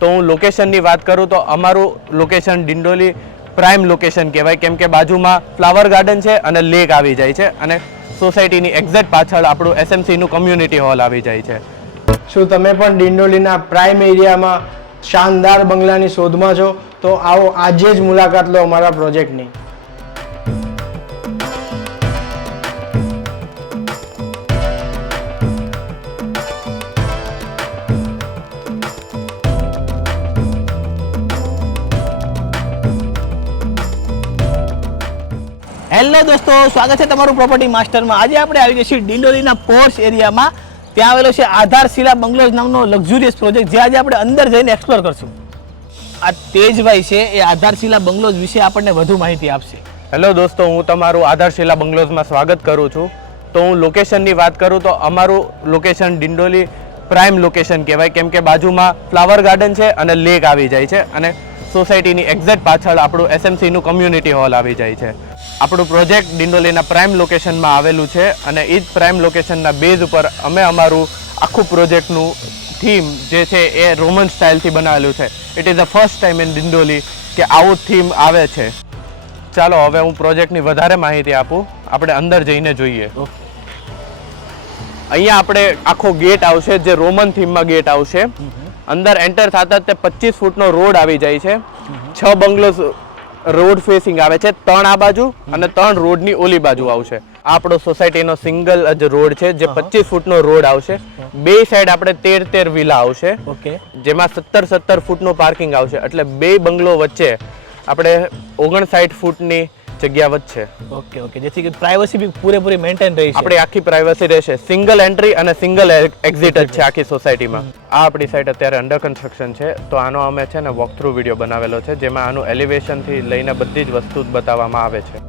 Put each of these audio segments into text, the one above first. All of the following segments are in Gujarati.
તો હું લોકેશનની વાત કરું તો અમારું લોકેશન ડિંડોલી પ્રાઇમ લોકેશન કહેવાય, કેમ કે બાજુમાં ફ્લાવર ગાર્ડન છે અને લેક આવી જાય છે અને સોસાયટીની એક્ઝેક્ટ પાછળ આપણું એસએમસીનું કમ્યુનિટી હોલ આવી જાય છે. શું તમે પણ ડિંડોલીના પ્રાઇમ એરિયામાં શાનદાર બંગલાની શોધમાં છો? તો આવો આજે જ મુલાકાત લો અમારા પ્રોજેક્ટની. હેલો દોસ્તો, સ્વાગત છે તમારું પ્રોપર્ટી માસ્ટરમાં. આજે આપણે આવી ગયા છીએ ડિંડોલીના પોર્શ એરિયામાં. ત્યાં આવેલો છે આધારશિલા બંગલોઝ નામનો લક્ઝુરિયસ પ્રોજેક્ટ, જે આજે આપણે અંદર જઈને એક્સપ્લોર કરશું. આ તેજભાઈ છે, એ આધારશિલા બંગલોઝ વિશે આપણને વધુ માહિતી આપશે. હેલો દોસ્તો, હું તમારું આધારશિલા બંગલોઝમાં સ્વાગત કરું છું. તો હું લોકેશનની વાત કરું તો અમારું લોકેશન ડિંડોલી પ્રાઇમ લોકેશન કહેવાય, કેમ કે બાજુમાં ફ્લાવર ગાર્ડન છે અને લેક આવી જાય છે અને સોસાયટીની એક્ઝેક્ટ પાછળ આપણું એસએમસીનું કમ્યુનિટી હોલ આવી જાય છે. આપણું પ્રોજેક્ટ ડિંડોલીના પ્રાઇમ લોકેશનમાં આવેલું છે અને એ જ પ્રાઇમ લોકેશનના બેઝ ઉપર અમે અમારું આખું પ્રોજેક્ટનું થીમ જે છે એ રોમન સ્ટાઇલથી બનાવેલું છે. It is the first time in Dindoli કે આવું થીમ આવે છે. ચાલો હવે હું પ્રોજેક્ટની વધારે માહિતી આપું, આપણે અંદર જઈને જોઈએ. અહીંયા આપણે આખો ગેટ આવશે જે રોમન થીમમાં ગેટ આવશે. અંદર એન્ટર થતા તે 25 ફૂટનો રોડ આવી જાય છે. 6 બંગલોઝ રોડ ફેસિંગ આવે છે, 3 આ બાજુ અને 3 રોડની ઓલી બાજુ આવશે. આ આપણો સોસાયટીનો સિંગલ જ રોડ છે જે 25 ફૂટનો રોડ આવશે. બે સાઈડ આપણે 13 વિલા આવશે, જેમાં 17 ફૂટનું પાર્કિંગ આવશે. એટલે બે બંગલો વચ્ચે આપણે 59 ફૂટની જગ્યા વધશે. ઓકે ઓકે, જેથી કે પ્રાઇવસી બી પૂરેપૂરી મેન્ટેન રહી છે. આપણી આખી પ્રાઇવસી રહેશે. સિંગલ એન્ટ્રી અને સિંગલ એક્ઝિટ જ છે આખી સોસાયટીમાં. આ આપણી સાઈડ અત્યારે અંડર કન્સ્ટ્રક્શન છે, તો આનો અમે છે ને વોક થ્રુ વિડીયો બનાવેલો છે, જેમાં આનું એલિવેશનથી લઈને બધી જ વસ્તુ બતાવવામાં આવે છે.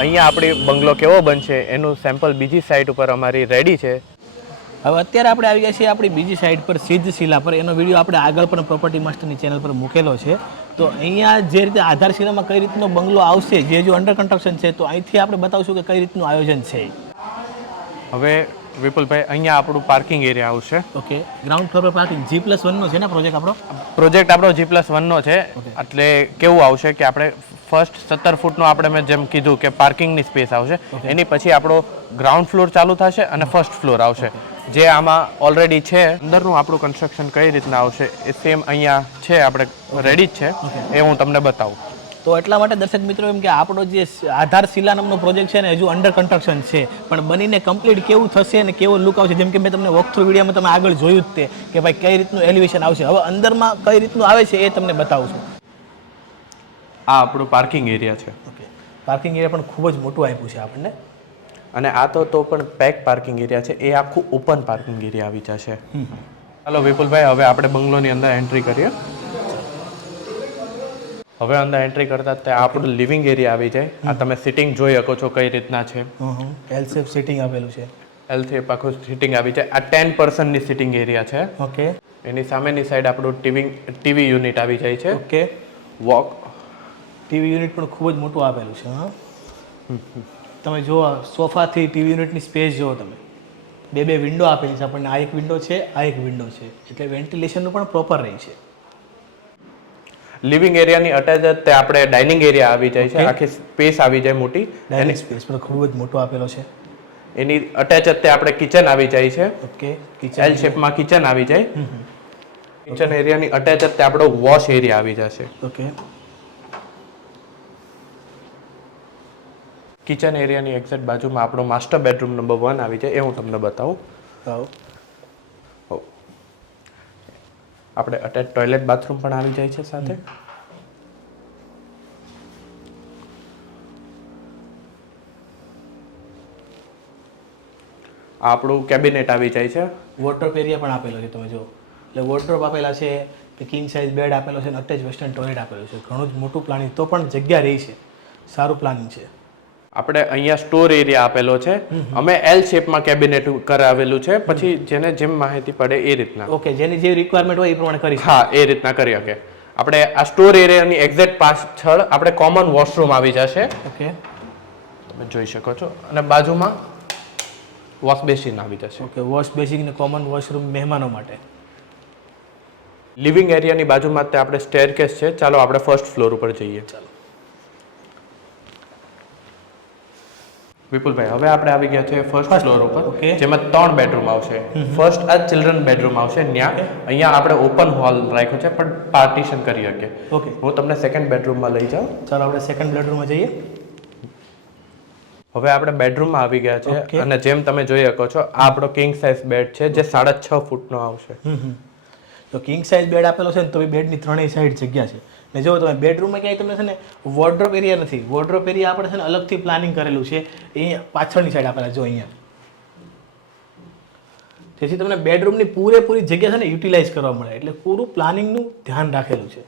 અહીંયા આપણી બંગલો કેવો બનશે એનું સેમ્પલ બીજી સાઇટ ઉપર અમારી રેડી છે. હવે અત્યારે આપણે આવી ગયા છીએ આપણી બીજી સાઈડ પર સિદ્ધશિલા પર. એનો વિડીયો આપણે આગળ પણ પ્રોપર્ટી માસ્ટરની ચેનલ પર મૂકેલો છે. તો અહીંયા જે રીતે આધારશિલામાં કઈ રીતનો બંગલો આવશે, જે જો અંડર કન્સ્ટ્રક્શન છે, તો અહીંથી આપણે બતાવશું કે કઈ રીતનું આયોજન છે. હવે વિપુલભાઈ, અહીંયા આપણું પાર્કિંગ એરિયા આવશે. ઓકે, ગ્રાઉન્ડ ફ્લોર પર પાર્કિંગ G+1 નો છે ને પ્રોજેક્ટ આપણો? પ્રોજેક્ટ આપણો G+1 નો છે. એટલે કેવું આવશે કે આપણે ફર્સ્ટ 17 ફૂટનો આપણે મેં જેમ કીધું કે પાર્કિંગની સ્પેસ આવશે, એની પછી આપણો ગ્રાઉન્ડ ફ્લોર ચાલુ થશે અને ફર્સ્ટ ફ્લોર આવશે, જે આમાં ઓલરેડી છે. અંદરનું આપણું કન્સ્ટ્રક્શન કઈ રીતના આવશે એ સેમ અહીંયા છે, આપણે રેડી જ છે, એ હું તમને બતાવું. તો એટલા માટે દર્શક મિત્રો એમ કે આપણો જે આધારશિલા નામનો પ્રોજેક્ટ છે ને હજુ અંડર કન્સ્ટ્રક્શન છે, પણ બનીને કમ્પ્લીટ કેવું થશે અને કેવો લુક આવશે, જેમ કે મેં તમને વોક થ્રુ વિડીયોમાં તમે આગળ જોયું જ તે કે ભાઈ કઈ રીતનું એલિવેશન આવશે. હવે અંદરમાં કઈ રીતનું આવે છે એ તમને બતાવું છું. આ આપણું પાર્કિંગ એરિયા છે. ઓકે, પાર્કિંગ એરિયા પણ ખૂબ જ મોટું આપ્યું છે આપણને. અને આ તો પણ પેક પાર્કિંગ એરિયા છે, એ આખું ઓપન પાર્કિંગ એરિયા આવી જશે. ચાલો વિપુલભાઈ, હવે આપણે બંગલોની અંદર એન્ટ્રી કરીએ. હવે અંદર એન્ટ્રી કરતા તે આપણું લિવિંગ એરિયા આવી જાય. આ તમે સિટિંગ જોઈ શકો છો કઈ રીતના છે. એલ શેપ સિટિંગ આપેલું છે. એલ શેપ આખું સિટિંગ આવી જાય. આ 10% ની સિટિંગ એરિયા છે. ઓકે. એની સામેની સાઈડ આપણું ટીવી યુનિટ આવી જાય છે. ઓકે. વોક ટીવી યુનિટ પણ ખૂબ જ મોટું આપેલું છે. હા, તમે જુઓ સોફાથી ટીવી યુનિટની સ્પેસ જુઓ તમે. બે વિન્ડો આપેલી છે આપણને. આ એક વિન્ડો છે, આ એક વિન્ડો છે, એટલે વેન્ટિલેશનનું પણ પ્રોપર રહી છે. લિવિંગ એરિયાની અટેચ જ તે આપણે ડાઇનિંગ એરિયા આવી જાય છે. આખી સ્પેસ આવી જાય મોટી. ડાઇનિંગ સ્પેસ પણ ખૂબ જ મોટો આપેલો છે. એની અટેચ જ તે આપણે કિચન આવી જાય છે. ઓકે. કિચન એલ શેપમાં કિચન આવી જાય. કિચન એરિયાની અટેચ જ તે આપણો વોશ એરિયા આવી જશે. ઓકે. કિચન એરિયાની એક્ઝેક્ટ બાજુમાં આપણો માસ્ટર બેડરૂમ નંબર 1 આવી જાય. એ હું તમને બતાવું. આપણે અટેચ ટોયલેટ બાથરૂમ પણ આવી જાય છે સાથે. આ આપણું કેબિનેટ આવી જાય છે. વોર્ડરોબ એરિયા પણ આપેલો છે તમે જુઓ. એટલે વોર્ડરોબ આપેલા છે, કિંગ સાઇઝ બેડ આપેલો છે અને અટેચ વેસ્ટર્ન ટોયલેટ આપેલું છે. ઘણું જ મોટું પ્લાનિંગ, તો પણ જગ્યા રહી છે. સારું પ્લાનિંગ છે. આપણે અહીંયા સ્ટોર એરિયા આપેલો છે. અમે એલ શેપમાં કેબિનેટ કરાવેલું છે. પછી જેને જેમ માહિતી પડે એ રીતના. ઓકે. જેની જેવી રિક્વાયરમેન્ટ હોય એ પ્રમાણે કરી. હા, એ રીતના કરી શકે. આપણે આ સ્ટોર એરિયાની એક્ઝેક્ટ પાછળ આપણે કોમન વોશરૂમ આવી જશે. ઓકે. તમે જોઈ શકો છો. અને બાજુમાં વોશ બેસિન આવી જશે. ઓકે. વોશ બેસિન ને કોમન વોશરૂમ મહેમાનો માટે. લિવિંગ એરિયાની બાજુમાં તે આપણે સ્ટેરકેસ છે. ચાલો આપણે ફર્સ્ટ ફ્લોર ઉપર જઈએ. ચાલો વિપુલભાઈ, હવે આપણે આવી ગયા છે ફર્સ્ટ ફ્લોર ઉપર. જેમાં 3 બેડરૂમ આવશે. ફર્સ્ટ આ ચિલ્ડ્રન બેડરૂમ આવશે. અહીંયા આપણે ઓપન હોલ રાખ્યો છે, પણ પાર્ટીશન કરી શકે. ઓકે. હું તમને સેકન્ડ બેડરૂમમાં લઈ જાઉં. ચાલો આપણે સેકન્ડ બેડરૂમમાં જઈએ. હવે આપણે બેડરૂમમાં આવી ગયા છે. અને જેમ તમે જોઈ શકો છો, આ આપણો કિંગ સાઇઝ બેડ છે, જે 6.5 ફૂટનો આવશે. તો કિંગ સાઇઝ બેડ આપેલો છે ને, તો બેડની ત્રણેય સાઈડ જગ્યા છે. ને જો તમે બેડરૂમમાં ક્યાંય તમને છે ને વોર્ડરોબ એરિયા નથી. વોર્ડરોબ એરિયા આપણે છે ને અલગથી પ્લાનિંગ કરેલું છે. એ પાછળની સાઈડ આપેલા જો અહીંયા. જેથી તમને બેડરૂમની પૂરેપૂરી જગ્યા છે ને યુટિલાઇઝ કરવા મળે. એટલે પૂરું પ્લાનિંગનું ધ્યાન રાખેલું છે.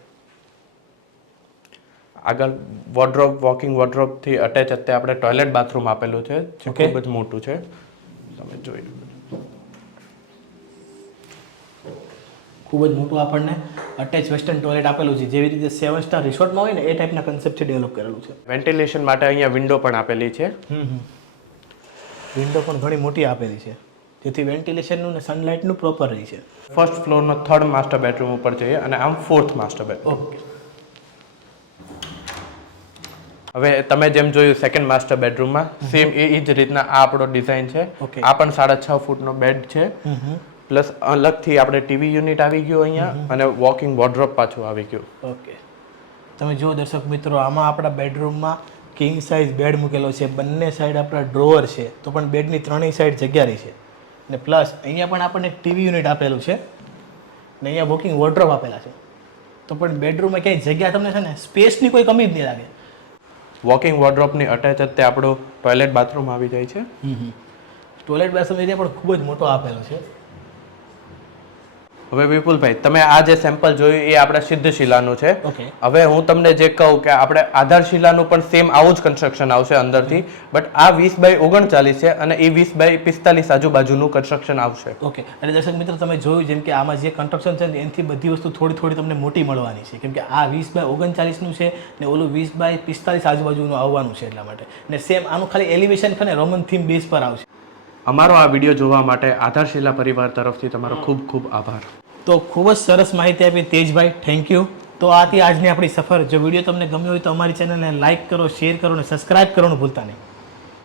આગળ વોર્ડરોબ, વોકિંગ વોર્ડરોબથી અટેચ અત્યારે આપણે ટોયલેટ બાથરૂમ આપેલું છે, જે ખૂબ જ મોટું છે. તમે જોઈ ખૂબ જ મોટું આપણને અટેચ વેસ્ટર્ન ટોયલેટ આપેલું છે. જેવી રીતે 7 સ્ટાર રિસોર્ટમાં હોય ને એ ટાઈપના કન્સેપ્ટથી ડેવલપ કરેલું છે. વેન્ટિલેશન માટે અહીંયા વિન્ડો પણ આપેલી છે. વિન્ડો પણ ઘણી મોટી આપેલી છે, જેથી વેન્ટિલેશનનું ને સનલાઇટનું પ્રોપર રહી છે. ફર્સ્ટ ફ્લોરનો 3rd માસ્ટર બેડરૂમ ઉપર જઈએ અને આમ 4th માસ્ટર બેડરૂમ. ઓકે. હવે તમે જેમ જોયું સેકન્ડ માસ્ટર બેડરૂમમાં સેમ એ જ રીતના આ આપણો ડિઝાઇન છે. આ પણ 6.5 ફૂટનો બેડ છે. પ્લસ અલગથી આપણે ટીવી યુનિટ આવી ગયું અહીંયા અને વોકિંગ વોર્ડરોબ પાછું આવી ગયું. ઓકે. તમે જુઓ દર્શક મિત્રો, આમાં આપણા બેડરૂમમાં કિંગ સાઇઝ બેડ મૂકેલો છે. બંને સાઈડ આપણા ડ્રોવર છે, તો પણ બેડની ત્રણેય સાઈડ જગ્યા રહી છે. ને પ્લસ અહીંયા પણ આપણને ટીવી યુનિટ આપેલું છે ને અહીંયા વોકિંગ વોર્ડરોબ આપેલા છે. તો પણ બેડરૂમમાં ક્યાંય જગ્યા તમને છે ને સ્પેસની કોઈ કમી જ નહીં લાગે. વોકિંગ વોર્ડરોબની અટેચ જ તે આપણો ટોયલેટ બાથરૂમ આવી જાય છે. ટોયલેટ બાથરૂમ એરિયા પણ ખૂબ જ મોટો આપેલો છે. હવે વિપુલભાઈ, તમે આ જે સેમ્પલ જોયું એ આપણા સિદ્ધશિલાનું છે. ઓકે. હવે હું તમને જે કહું કે આપણે આધારશિલાનું પણ સેમ આવું જ કન્સ્ટ્રક્શન આવશે અંદરથી, બટ આ 20x39 છે અને એ 20x45 આજુબાજુનું કન્સ્ટ્રક્શન આવશે. ઓકે. અને દર્શક મિત્રો, તમે જોયું જેમ કે આમાં જે કન્સ્ટ્રક્શન છે ને એનાથી બધી વસ્તુ થોડી થોડી તમને મોટી મળવાની છે, કેમ કે આ 20x39નું છે ને ઓલું 20x45 આજુબાજુનું આવવાનું છે. એટલા માટે ને સેમ આનું ખાલી એલિવેશન છે ને રોમન થીમ બેઝ પર આવશે. અમારો આ વિડીયો જોવા માટે આધારશિલા પરિવાર તરફથી તમારો ખૂબ ખૂબ આભાર. તો ખૂબ જ સરસ માહિતી આપી તેજભાઈ, થેન્ક યુ. તો આથી આજની આપણી સફર. જો વિડીયો તમને ગમ્યો હોય તો અમારી ચેનલને લાઇક કરો, શેર કરો અને સબસ્ક્રાઇબ કરવાનું ભૂલતા નહીં.